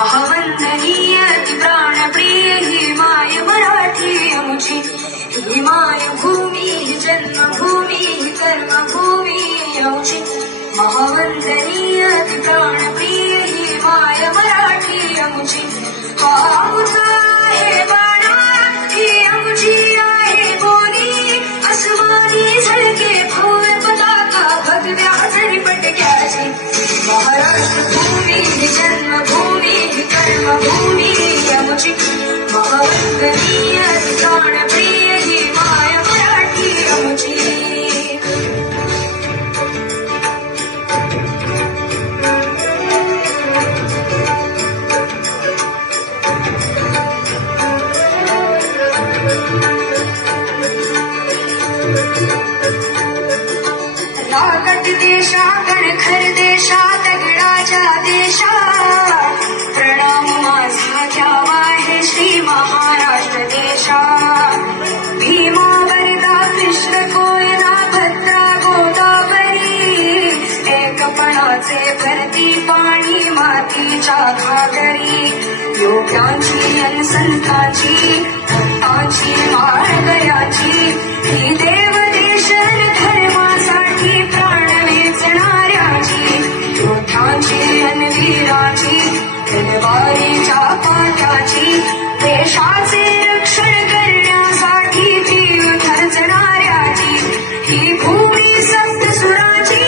महावंदनीय ती प्राणप्रिय ही माय मराठी आमची, ही माय भूमी ही जन्मभूमी ही कर्मभूमी आमची. महावंदनीय ती प्राणप्रिय ही माय मराठी आमची. हा आमचा आहे बाणा, ही आमची आहे बोली, अस्मानी झळके भव्य पताका भगव्या झरपटक्याची. महाराष्ट्र भूमी ही जन्मभूमी ही कर्मभूमी आमची. महावंदनीय प्राणप्रिय ही माय मराठी आमची. राकट देशा कणखर देशा दगडाच्या देशा, प्रणाम माझा घ्यावा हे श्री महाराष्ट्र देशा. भीमा वरदा कृष्ण कोयना भद्रा गोदावरी, एकपणाचे भरती पाणी मातीच्या घागरी. योग्यांची अन संतांची भक्तांची माळगयाची, ही देवदेशन धर्मासाठी प्राण वेचणाऱ्याची. योद्धांची अन वीराची तलवारीच्या पाट्याची, देशाचे रक्षण करण्यासाठी जीव खर्चणाऱ्याची. ही भूमी सप्तसुराची,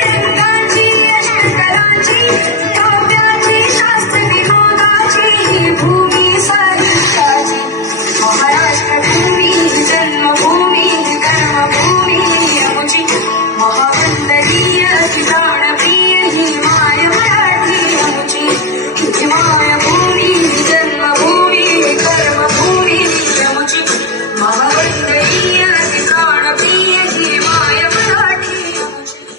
रंगाची अष्टकराची, काव्याची शास्त्र विनोदाची, ही भूमी साहित्याची. महाराष्ट्र भूमी जन्मभूमी कर्मभूमी आमची. महावंदनीय प्राणप्रिय ही माय मराठी आमची. ही माय भूमी जन्मभूमी कर्मभूमी आमची. महावंदनीय प्राणप्रिय ही माय मराठी आमची.